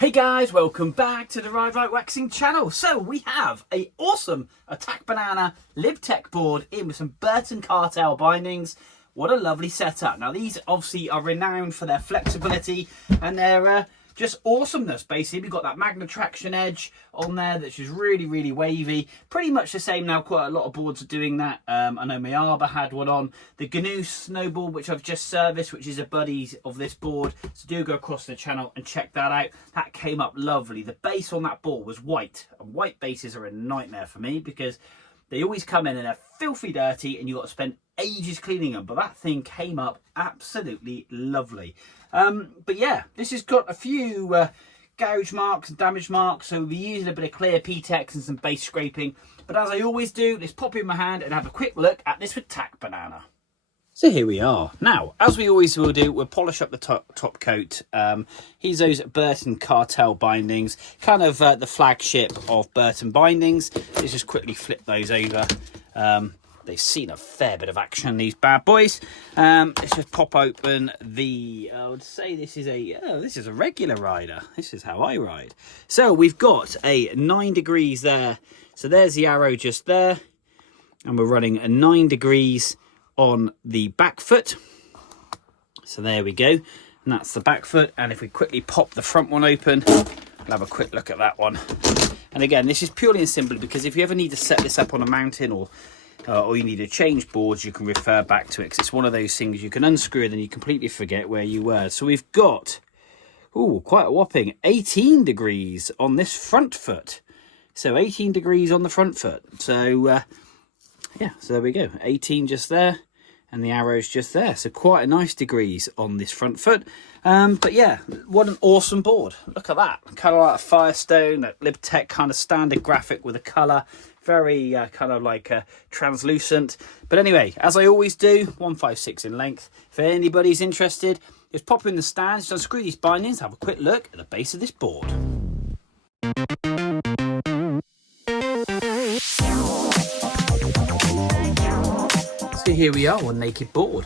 Hey guys, welcome back to the Ride Right Waxing channel. So we have a awesome Attack Banana LIB TECH board in with some Burton cartel bindings. What a lovely setup. Now these obviously are renowned for their flexibility and their just awesomeness. Basically, we've got that magnet traction edge on there that's just really wavy. Pretty much the same now. Quite a lot of boards are doing that. I know my Arbor had one on. The GNU Snowboard, which I've just serviced, which is a buddy of this board. So do go across the channel and check that out. That came up lovely. The base on that board was white. And white bases are a nightmare for me because they always come in and they're filthy dirty and you've got to spend ages cleaning them. But that thing came up absolutely lovely. But yeah, this has got a few gouge marks and damage marks, so we'll be using a bit of clear P-Tex and some base scraping. But as I always do, let's pop in my hand and have a quick look at this Attack Banana. So here we are. Now, as we always will do, we'll polish up the top coat. Here's those Burton cartel bindings, kind of the flagship of Burton bindings. Let's just quickly flip those over. They've seen a fair bit of action, these bad boys. Let's just pop open the, I would say this is a regular rider. This is how I ride. So we've got a 9 degrees there. So there's the arrow just there. And we're running a 9 degrees on the back foot. So there we go. And that's the back foot. And if we quickly pop the front one open, we'll have a quick look at that one. And again, this is purely and simply because if you ever need to set this up on a mountain or you need to change boards, you can refer back to it because it's one of those things you can unscrew and then you completely forget where you were. So we've got quite a whopping 18 degrees on this front foot. So 18 degrees on the front foot. So yeah, so there we go, 18 just there and the arrow's just there. So quite a nice degrees on this front foot. But yeah, what an awesome board. Look at that, kind of like a Firestone, that LIB TECH kind of standard graphic with a colour. Very kind of like translucent. But anyway, as I always do, 156 in length. If anybody's interested, just pop in the stand, just unscrew these bindings, have a quick look at the base of this board. So here we are on naked board.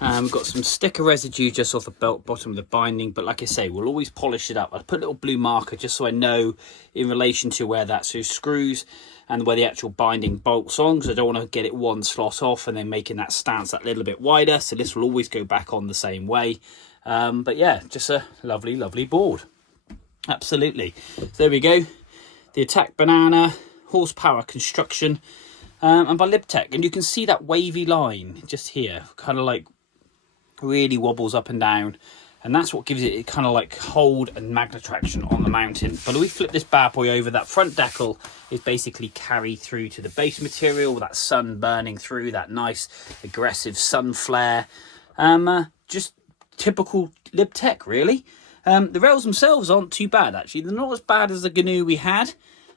We've got some sticker residue just off the bottom of the binding, but like I say, we'll always polish it up. I'll put a little blue marker just so I know in relation to where that's those screws and where the actual binding bolts on, because I don't want to get it one slot off and then making that stance that little bit wider. So this will always go back on the same way. But yeah, just a lovely board. Absolutely. So there we go. The Attack Banana horsepower construction and by LIB TECH. And you can see that wavy line just here, kind of like really wobbles up and down, and that's what gives it kind of like hold and magnet traction on the mountain. But we flip this bad boy over, that front decal is basically carried through to the base material with that sun burning through, that nice aggressive sun flare. Just typical LIB TECH really. The rails themselves aren't too bad actually. They're not as bad as the GNU we had,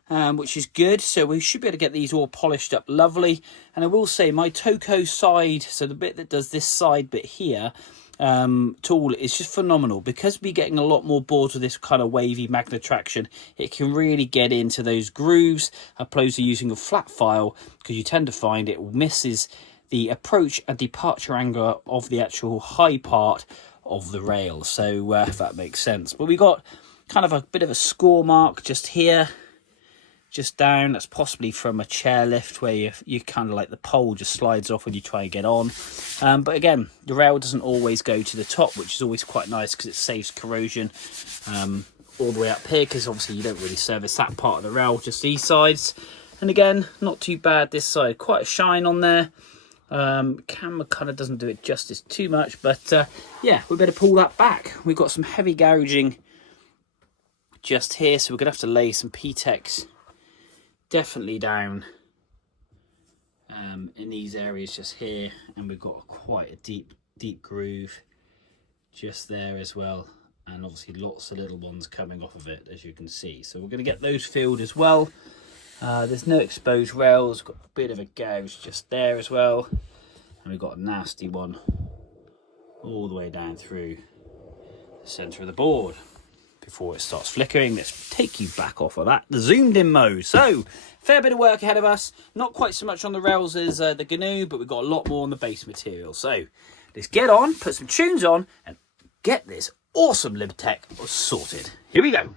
which is good. So we should be able to get these all polished up lovely. And I will say my Toco side, so the bit that does this side bit here, tool is just phenomenal because we're getting a lot more boards with this kind of wavy magnet traction. It can really get into those grooves opposed to using a flat file, because you tend to find it misses the approach and departure angle of the actual high part of the rail. So if that makes sense. But we got kind of a bit of a score mark just here, just down. That's possibly from a chairlift where you kind of like the pole just slides off when you try and get on. But again, the rail doesn't always go to the top, which is always quite nice because it saves corrosion all the way up here, because obviously you don't really service that part of the rail, just these sides. And again, not too bad this side, quite a shine on there. Camera kind of doesn't do it justice too much, but yeah, we better pull that back. We've got some heavy gouging just here, so we're gonna have to lay some P-Tex definitely down in these areas just here, and we've got quite a deep groove just there as well, and obviously lots of little ones coming off of it, as you can see. So we're going to get those filled as well. There's no exposed rails, got a bit of a gouge just there as well, and we've got a nasty one all the way down through the center of the board. Before it starts flickering, let's take you back off of that zoomed in mode. So fair bit of work ahead of us, not quite so much on the rails as the GNU, but we've got a lot more on the base material. So let's get on, put some tunes on and get this awesome LIB TECH sorted. Here we go.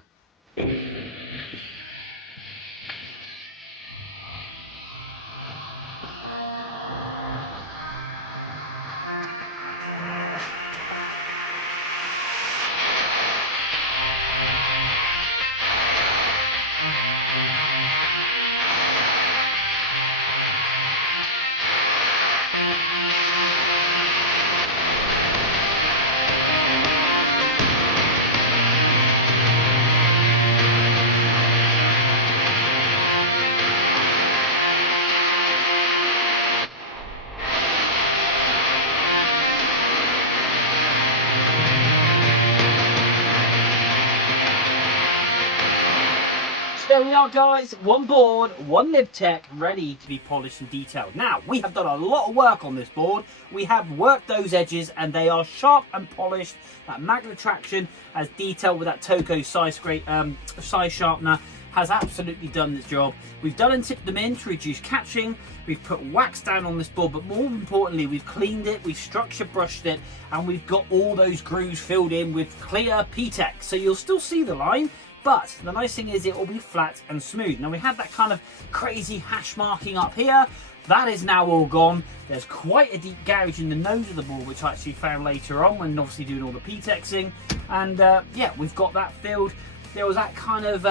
There we are, guys, one board, one LIB TECH, ready to be polished and detailed. Now, we have done a lot of work on this board. We have worked those edges and they are sharp and polished. That magnet traction as detailed with that Toko size sharpener has absolutely done its job. We've done and tipped them in to reduce catching. We've put wax down on this board, but more importantly, we've cleaned it, we've structure brushed it, and we've got all those grooves filled in with clear PTEX. So you'll still see the line, but the nice thing is it will be flat and smooth. Now we had that kind of crazy hash marking up here. That is now all gone. There's quite a deep gouge in the nose of the board, which I actually found later on when obviously doing all the PTEXing. And yeah, we've got that filled. There was that kind of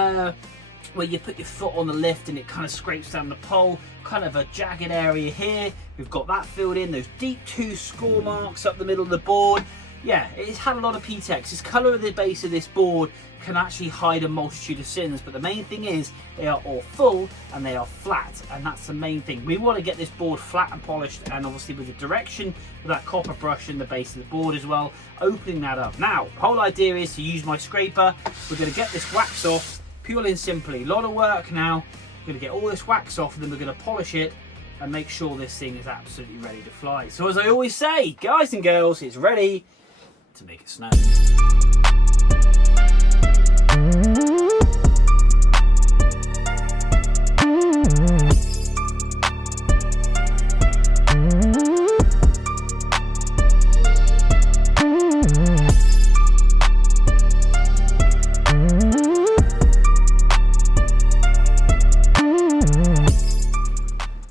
where you put your foot on the lift and it kind of scrapes down the pole, kind of a jagged area here. We've got that filled in, those deep 2 score marks up the middle of the board. Yeah, it's had a lot of PTEX. This colour of the base of this board can actually hide a multitude of sins, but the main thing is they are all full and they are flat, and that's the main thing. We want to get this board flat and polished, and obviously with the direction of that copper brush in the base of the board as well, opening that up. Now, the whole idea is to use my scraper. We're going to get this wax off, purely and simply. A lot of work now. We're going to get all this wax off and then we're going to polish it and make sure this thing is absolutely ready to fly. So as I always say, guys and girls, it's ready to make it snow.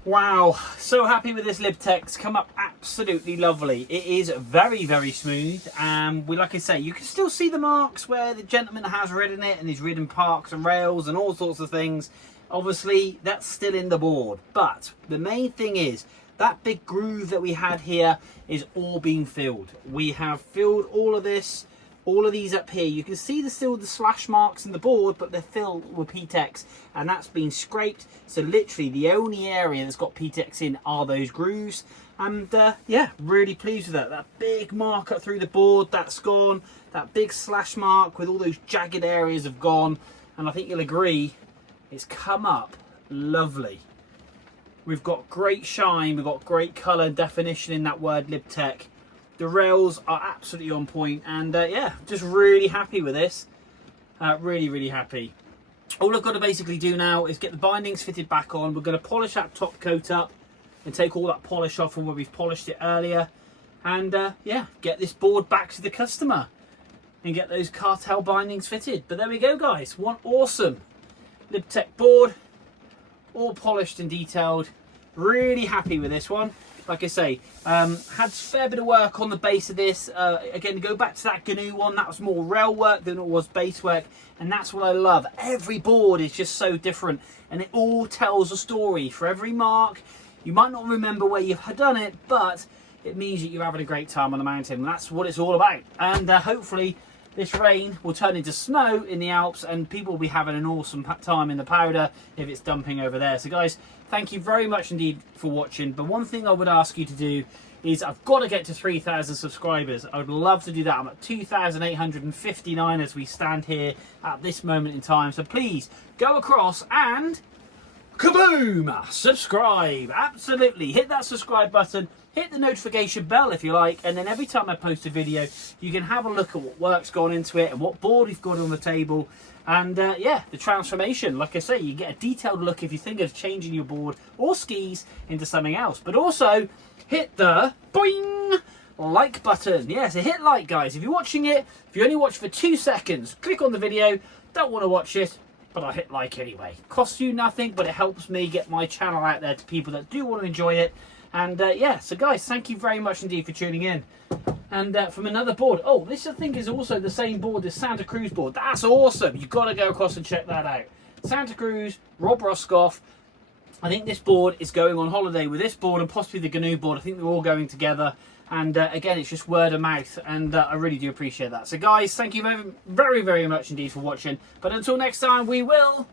Wow, so happy with this LIB TECH. It's come up absolutely lovely. It is very, very smooth. Like I say, you can still see the marks where the gentleman has ridden it and he's ridden parks and rails and all sorts of things. Obviously, that's still in the board. But the main thing is, that big groove that we had here is all being filled. We have filled all of this. All of these up here, you can see still the slash marks in the board, but they're filled with PTEX, and that's been scraped. So literally the only area that's got PTEX in are those grooves. And yeah, really pleased with that. That big mark up through the board, that's gone. That big slash mark with all those jagged areas have gone. And I think you'll agree, it's come up lovely. We've got great shine, we've got great colour and definition in that word LIB TECH. The rails are absolutely on point, and yeah, just really happy with this. Really, really happy. All I've got to basically do now is get the bindings fitted back on. We're going to polish that top coat up and take all that polish off from where we've polished it earlier. And yeah, get this board back to the customer and get those cartel bindings fitted. But there we go, guys. One awesome LIB TECH board, all polished and detailed. Really happy with this one. Like I say, had a fair bit of work on the base of this. Again, go back to that GNU one, that was more rail work than it was base work, and that's what I love. Every board is just so different, and it all tells a story. For every mark, you might not remember where you've done it, but it means that you're having a great time on the mountain, and that's what it's all about. And hopefully this rain will turn into snow in the Alps, and people will be having an awesome time in the powder if it's dumping over there. So guys, thank you very much indeed for watching. But one thing I would ask you to do is, I've got to get to 3,000 subscribers. I would love to do that. I'm at 2,859 as we stand here at this moment in time. So please go across and kaboom! Subscribe. Absolutely. Hit that subscribe button. Hit the notification bell if you like, and then every time I post a video, you can have a look at what work's gone into it and what board we've got on the table. And yeah, the transformation, like I say, you get a detailed look if you think of changing your board or skis into something else. But also, hit the boing like button. Yeah, so hit like, guys. If you're watching it, if you only watch for 2 seconds, click on the video, don't want to watch it, but I hit like anyway. Costs you nothing, but it helps me get my channel out there to people that do want to enjoy it. And yeah, so guys, thank you very much indeed for tuning in. And from another board, oh, this I think is also the same board as Santa Cruz board. That's awesome. You've got to go across and check that out. Santa Cruz, Rob Roscoff. I think this board is going on holiday with this board and possibly the GNU board. I think they're all going together. And again, it's just word of mouth, and I really do appreciate that. So guys, thank you very, very, very much indeed for watching. But until next time, we will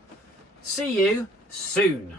see you soon.